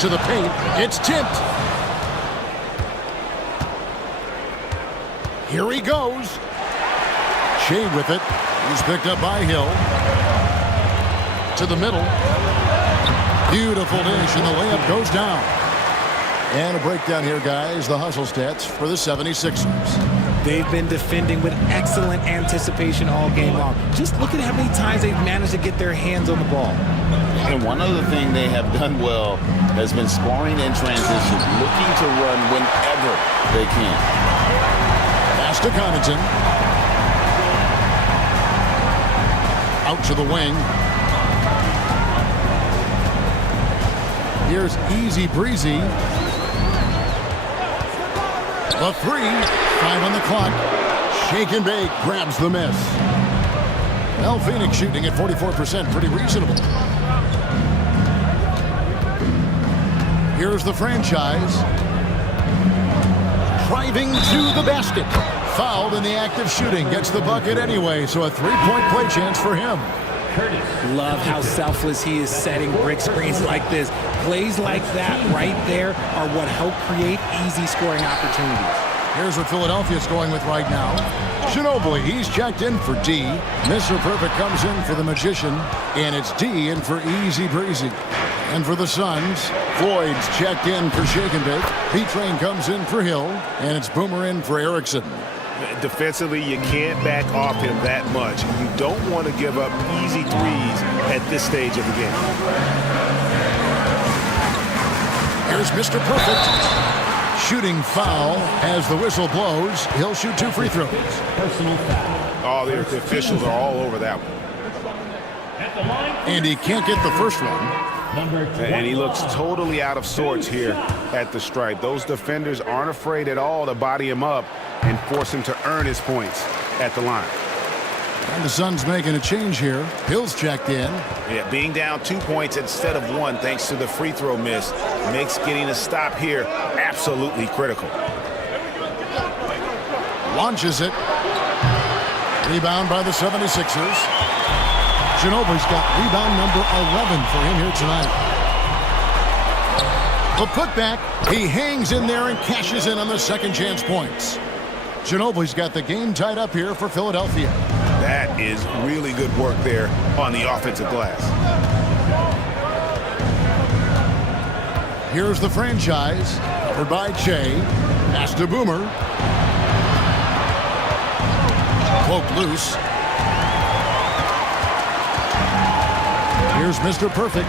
To the paint. It's tipped. Here he goes. Shea with it. He's picked up by Hill. To the middle. Beautiful dish, and the layup goes down. And a breakdown here, guys. The hustle stats for the 76ers. They've been defending with excellent anticipation all game long. Just look at how many times they've managed to get their hands on the ball. And one other thing they have done well has been scoring in transition, looking to run whenever they can. Pass to Connaughton. Out to the wing. Here's Easy Breezy. The 3, 5 on the clock. Shake and Bake grabs the miss. Well, Phoenix shooting at 44%, pretty reasonable. Here's the franchise. Driving to the basket. Fouled in the act of shooting. Gets the bucket anyway, so a 3-point play chance for him. Love how selfless he is setting brick screens like this. Plays like that right there are what help create easy scoring opportunities. Here's what Philadelphia's going with right now. Ginobili, he's checked in for D. Mr. Perfect comes in for the Magician. And it's D in for Easy Breezy. And for the Suns, Floyd's checked in for Shake and Bake. P-Train comes in for Hill. And it's Boomer in for Erickson. Defensively, you can't back off him that much. You don't want to give up easy threes at this stage of the game. Here's Mr. Perfect. Shooting foul as the whistle blows. He'll shoot 2 free throws. Personal foul. Oh, the officials are all over that one. At the line, And he can't get the first one. number 21. And he looks totally out of sorts here at the stripe. Those defenders aren't afraid at all to body him up and force him to earn his points at the line. And the Suns making a change here. Hill's checked in. Yeah, being down 2 points instead of 1 thanks to the free throw miss makes getting a stop here absolutely critical. Launches it. Rebound by the 76ers. Ginobili's got rebound number 11 for him here tonight. The putback. He hangs in there and cashes in on the second chance points. Ginobili's got the game tied up here for Philadelphia. That is really good work there on the offensive glass. Here's the franchise. Covered by Che. Pass to Boomer. Poke loose. Here's Mr. Perfect.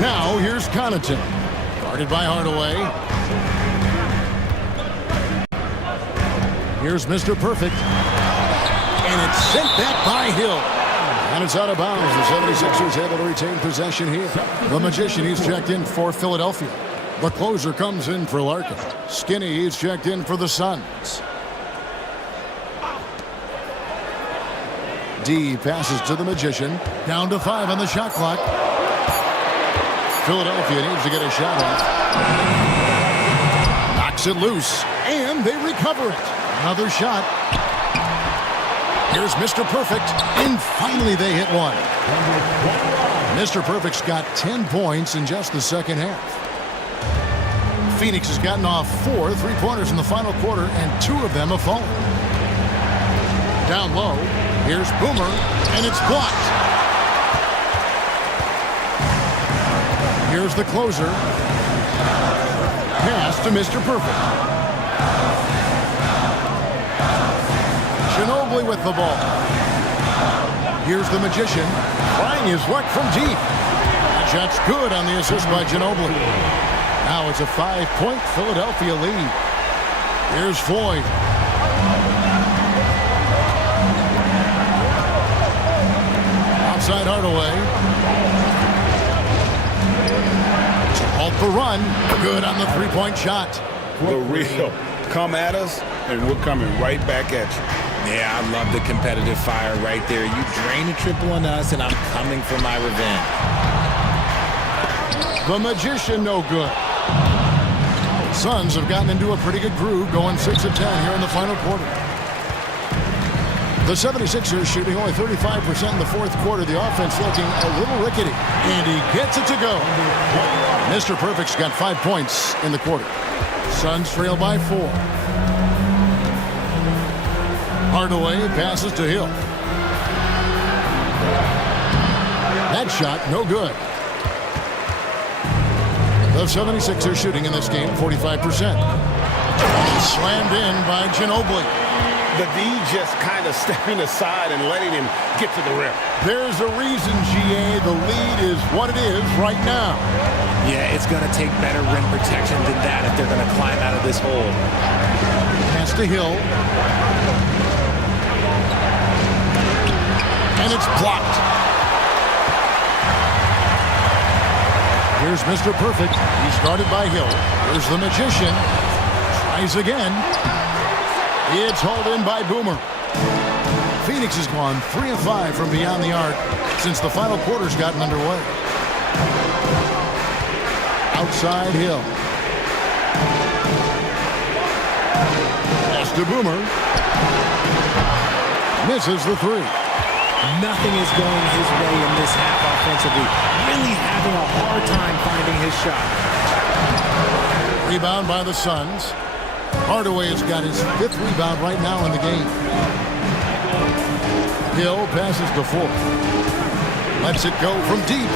Now here's Connaughton. Guarded by Hardaway. Here's Mr. Perfect. And it's sent back by Hill. And it's out of bounds. The 76ers able to retain possession here. The Magician, he's checked in for Philadelphia. The closer comes in for Larkin. Skinny, he's checked in for the Suns. D passes to the Magician. Down to 5 on the shot clock. Philadelphia needs to get a shot off. Knocks it loose. And they recover it. Another shot. Here's Mr. Perfect. And finally they hit one. Mr. Perfect's got 10 points in just the second half. Phoenix has gotten off 4 3-pointers in the final quarter, and 2 of them have fallen. Down low. Here's Boomer, and it's blocked. Here's the closer. Pass to Mr. Perfect. Ginobili with the ball. Here's the Magician, trying his luck from deep. That shot's good on the assist by Ginobili. Now it's a 5-point Philadelphia lead. Here's Floyd. Outside Hardaway. To halt the run. Good on the 3-point shot. The real come at us, and we're coming right back at you. Yeah, I love the competitive fire right there. You drain a triple on us, and I'm coming for my revenge. The Magician, no good. Suns have gotten into a pretty good groove, going 6 of 10 here in the final quarter. The 76ers shooting only 35% in the fourth quarter. The offense looking a little rickety. And he gets it to go. Mr. Perfect's got 5 points in the quarter. Suns trail by 4. Hardaway passes to Hill. That shot, no good. The 76ers shooting in this game 45%. Slammed in by Ginobili. The D just kind of stepping aside and letting him get to the rim. There's a reason, GA. The lead is what it is right now. Yeah, it's going to take better rim protection than that if they're going to climb out of this hole. Pass to Hill. And it's blocked. Here's Mr. Perfect. He's guarded by Hill. Here's the Magician. Tries again. It's hauled in by Boomer. Phoenix has gone 3 of 5 from beyond the arc since the final quarter's gotten underway. Outside Hill. Pass to Boomer. Misses the 3. Nothing is going his way in this half offensively. Really having a hard time finding his shot. Rebound by the Suns. Hardaway has got his 5th rebound right now in the game. Hill passes to 4. Lets it go from deep.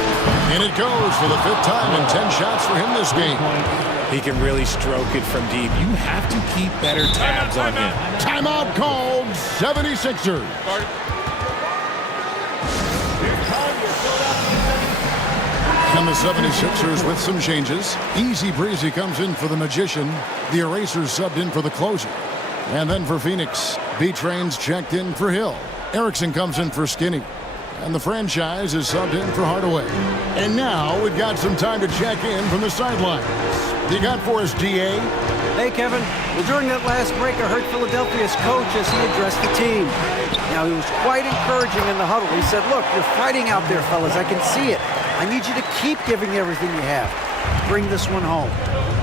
And it goes for the 5th time and 10 shots for him this game. He can really stroke it from deep. You have to keep better tabs on him. Timeout called. 76ers. And the 76ers with some changes. Easy Breezy comes in for the Magician. The Erasers subbed in for the closer. And then for Phoenix, B-Train's checked in for Hill. Erickson comes in for Skinny. And the franchise is subbed in for Hardaway. And now we've got some time to check in from the sidelines. What you got for us, DA? Hey, Kevin. Well, during that last break, I heard Philadelphia's coach as he addressed the team. Now, he was quite encouraging in the huddle. He said, look, you're fighting out there, fellas. I can see it. I need you to keep giving everything you have. Bring this one home.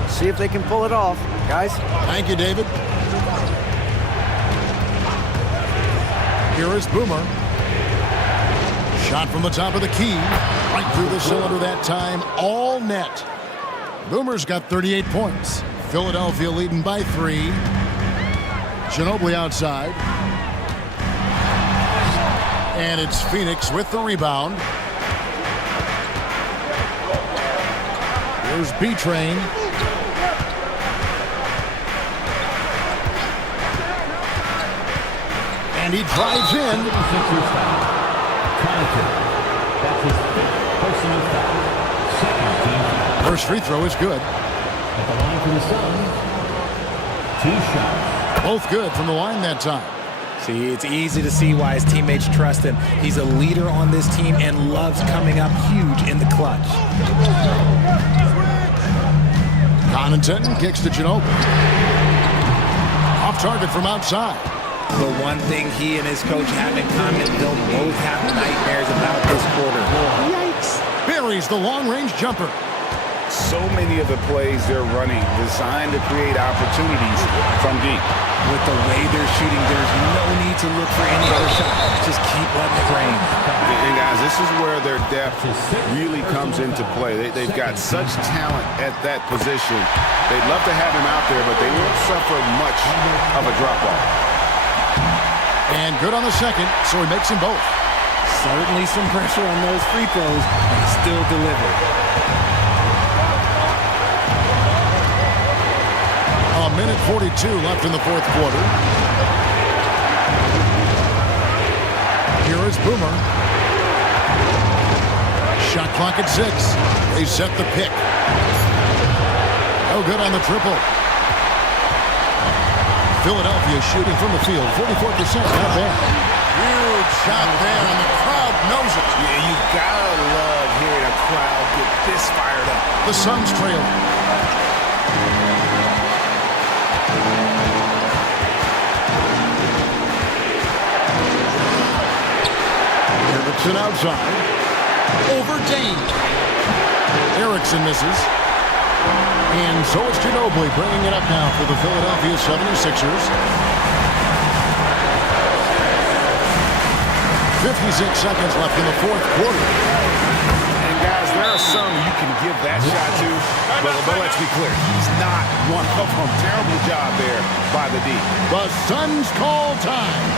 See if they can pull it off. Guys? Thank you, David. Here is Boomer. Shot from the top of the key. Right through the cylinder that time. All net. Boomer's got 38 points. Philadelphia leading by 3. Ginobili outside. And it's Phoenix with the rebound. Here's B-Train. And he drives in. That's his fifth personal foul. Second team foul. First free throw is good. At the line for the Suns. 2 shots. Both good from the line that time. See, it's easy to see why his teammates trust him. He's a leader on this team and loves coming up huge in the clutch. Connaughton kicks to Ginobili. Off target from outside. The one thing he and his coach have in common, they'll both have nightmares about this quarter. Yikes. Buries the long-range jumper. So many of the plays they're running designed to create opportunities from deep. With the way they're shooting, there's no need to look for any other shot. Just keep letting it rain. And guys, this is where their depth really comes into play. They've got such talent at that position. They'd love to have him out there, but they won't suffer much of a drop-off. And good on the second, so he makes them both. Certainly some pressure on those free throws, but still delivered. A minute 42 left in the fourth quarter. Here is Boomer. Shot clock at 6. They set the pick. No good on the triple. Philadelphia shooting from the field, 44%, not bad. Huge shot there, and the crowd knows it. Yeah, you gotta love hearing a crowd get this fired up. The Suns trail. Erickson outside. Over Dane. Erickson misses. And so it's Ginobili bringing it up now for the Philadelphia 76ers. 56 seconds left in the fourth quarter. And guys, there are some you can give that shot to, but let's be clear, he's not one of them. Terrible job there by the D. The Suns call time.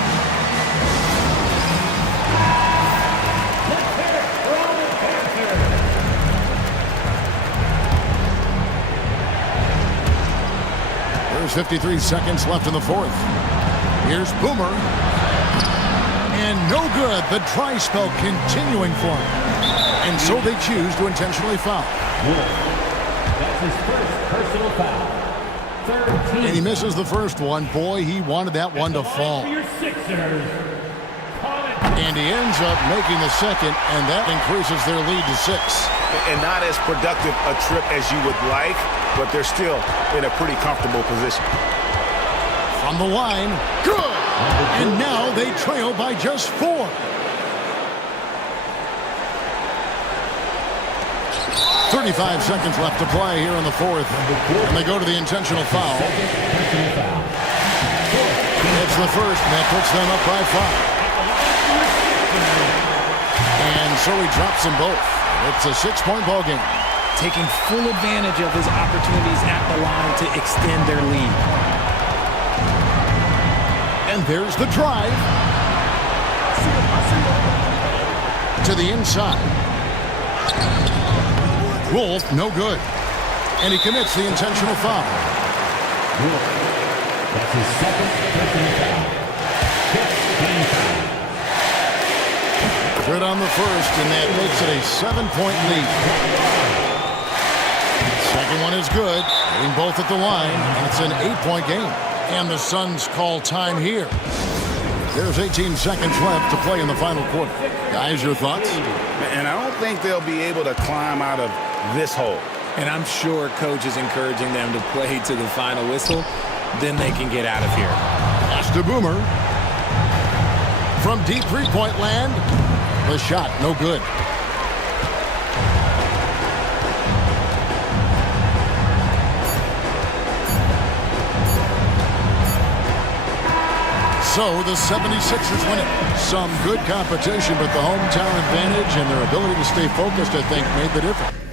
There's 53 seconds left in the fourth. Here's Boomer. And no good. The dry spell continuing for him. And so they choose to intentionally foul. That's his first personal foul. Third team. And he misses the first one. Boy, he wanted that one to fall. Your Sixers. And he ends up making the second, and that increases their lead to 6. And not as productive a trip as you would like, but they're still in a pretty comfortable position. From the line, good! And now they trail by just 4. "35 seconds left to play here in the fourth. And they go to the intentional foul. It's the first, and that puts them up by 5. And so he drops them both. It's a 6-point ball game. Taking full advantage of his opportunities at the line to extend their lead. And there's the drive. To the inside. Wolf, no good. And he commits the intentional foul. That's his second personal foul. 15 foul. Good on the first, and that makes it a 7-point lead. Second one is good. Hitting both at the line, and it's an 8-point game. And the Suns call time here. There's 18 seconds left to play in the final quarter. Guys, your thoughts? And I don't think they'll be able to climb out of this hole. And I'm sure coach is encouraging them to play to the final whistle. Then they can get out of here. Pass to Boomer. From deep three-point land, the shot no good. So the 76ers win it. Some good competition, but the hometown advantage and their ability to stay focused, I think, made the difference.